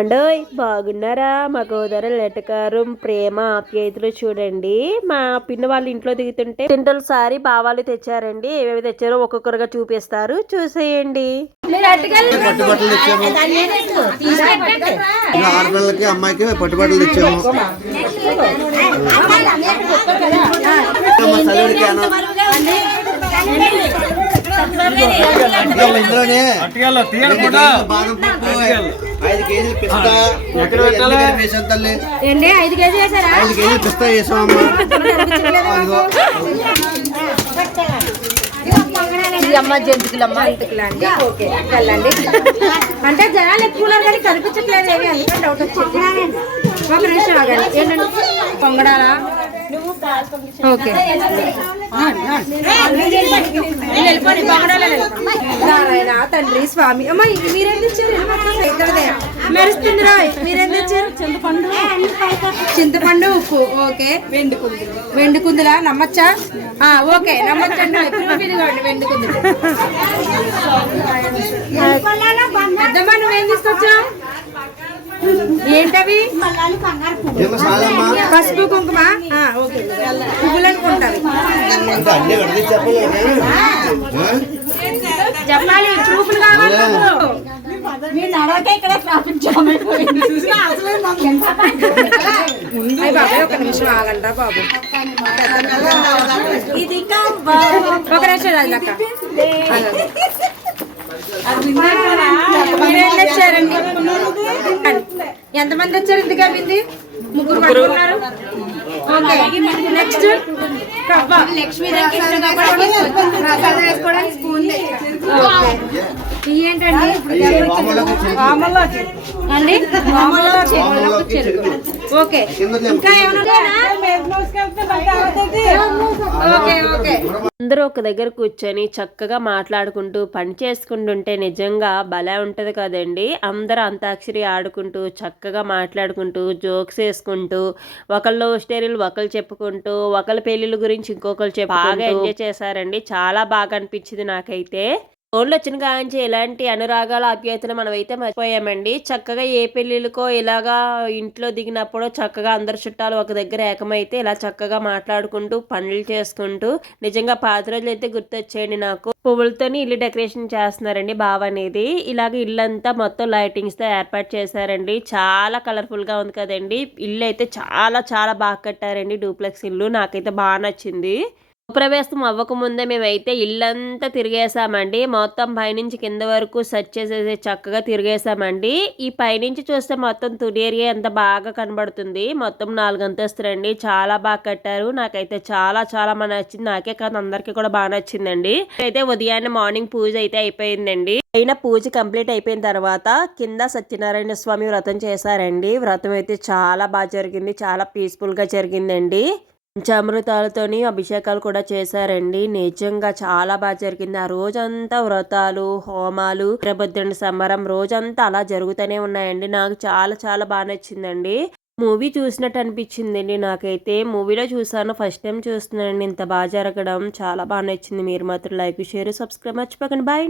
అండోయ్ బాగున్నారా? మా గోదావరి లెటకారం ప్రేమ ఆప్యాయతలు చూడండి. మా పిన్న వాళ్ళ ఇంట్లో దిగుతుంటే టింటల్ సారి బావాలు తెచ్చారండి. ఏవేవి తెచ్చారో ఒక్కొక్కరుగా చూపిస్తారు. చూసేయండి. అమ్మాయికి పట్టుబట్టలు ఇచ్చాము మా తల్లికి అన్నం. ఇంకా ఇందులోనే ఐదు కేజీలు పిస్తా వేసాం తల్లి ఐదు కేజీలు పిస్తా వేసాం అమ్మా అండి ఓకే వెళ్ళండి. అంటే జనాలు ఎక్కువ కానీ కనిపించట్లేదు. ఏమి అందుకని డౌట్ వచ్చింది ఒక నిమిషం ఆగండి ఏంటండి పొంగడాలా ఓకే నారాయణ తండ్రి స్వామి అమ్మ మీరేం తెచ్చారు ఇద్దరిదే మెరుస్తుంది రాయ్ మీరేం తెచ్చారు చింతపండు చింతపండు ఉప్పు ఓకే. వెండి కుందులు వెండి కుందులా నమ్మచ్చా ఆ, ఓకే నమ్మచ్చండి వెండి కుందులు పెద్దమ్మ నువ్వేం తీసుకొచ్చావు? ఏంటవి? పసుపు కుంకుమ? ఆ, ఓకే. పువ్వులు అనుకుంటారు చెప్పాలి ప్రూఫ్లు కావాలి నాకు. అయ్య బాబాయ్ ఒక నిమిషం ఆగంట బాబు. ఒక నిమిషం రాజలక్క మీరేం తెచ్చారండి? ఎంతమంది తెచ్చారు ఇందుగా బింది? ముగ్గురు పట్టుకున్నారు ఓకే. నెక్స్ట్ కవ్వ లక్ష్మీ ప్రసాదం వేసుకోవడానికి స్పూన్ ఏంటండి? అండి? ఓకే. ఇంకా ఏమైనా ఓకే ఓకే అందరూ ఒక దగ్గర కూర్చొని చక్కగా మాట్లాడుకుంటూ పని చేసుకుంటుంటే నిజంగా భలే ఉంటది కదండి. అందరూ అంతాక్షరి ఆడుకుంటూ చక్కగా మాట్లాడుకుంటూ జోక్స్ వేసుకుంటూ ఒకళ్ళు స్టోరీలు ఒకళ్ళు చెప్పుకుంటూ ఒకళ్ళ పెళ్ళిళ్ళ గురించి ఇంకొకరు చెప్పు బాగా ఎంజాయ్ చేశారండి. చాలా బాగా అనిపించింది నాకైతే. ఫోన్లు వచ్చిన కాంచి ఎలాంటి అనురాగాల ఆప్యాయతలు మనమైతే మర్చిపోయామండి. చక్కగా ఏ పెళ్ళిళ్ళకో ఇలాగా ఇంట్లో దిగినప్పుడు చక్కగా అందరు చుట్టాలు ఒక దగ్గర ఏకమైతే ఇలా చక్కగా మాట్లాడుకుంటూ పనులు చేసుకుంటూ నిజంగా పాత రోజులు అయితే గుర్తొచ్చేయండి నాకు. పువ్వులతోని ఇల్లు డెకరేషన్ చేస్తున్నారండి బావ అనేది. ఇలాగ ఇల్లంతా మొత్తం లైటింగ్స్తో ఏర్పాటు చేశారండి. చాలా కలర్ఫుల్గా ఉంది కదండి. ఇల్లు అయితే చాలా చాలా బాగా కట్టారండి డూప్లెక్స్ ఇల్లు. నాకైతే బాగా నచ్చింది. ప్రవేశం అవ్వకముందే మేమైతే ఇల్లంతా తిరిగేసామండి మొత్తం పైనుంచి కింద వరకు సెర్చ్ చేసేసి చక్కగా తిరిగేసామండి ఈ పైనుంచి చూస్తే మొత్తం తుడి ఏరియా ఎంత బాగా కనబడుతుంది. మొత్తం నాలుగు అంతస్తులండి. చాలా బాగా కట్టారు. నాకైతే చాలా చాలా బాగా నచ్చింది. నాకే కాదు అందరికీ కూడా బాగా నచ్చిందండి. అయితే ఉదయాన్నే మార్నింగ్ పూజ అయితే అయిపోయిందండి. అయినా పూజ కంప్లీట్ అయిపోయిన తర్వాత కింద సత్యనారాయణ స్వామి వ్రతం చేశారండి. వ్రతం అయితే చాలా బాగా జరిగింది. చాలా పీస్ఫుల్గా జరిగిందండి. పంచామృతాలతోని అభిషేకాలు కూడా చేశారండి. నిజంగా చాలా బాగా జరిగింది. ఆ రోజంతా వ్రతాలు హోమాలు వీరభద్రుని సంబరం రోజంతా అలా జరుగుతూనే ఉన్నాయండి. నాకు చాలా చాలా బాగా నచ్చిందండి. మూవీ చూసినట్టు అనిపించిందండి నాకైతే. మూవీలో చూసాను ఫస్ట్ టైం చూస్తున్నానండి. ఇంత బాగా జరగడం చాలా బాగా నచ్చింది. మీరు మాత్రం లైక్ షేర్ సబ్స్క్రైబ్ మర్చిపోకండి. బాయ్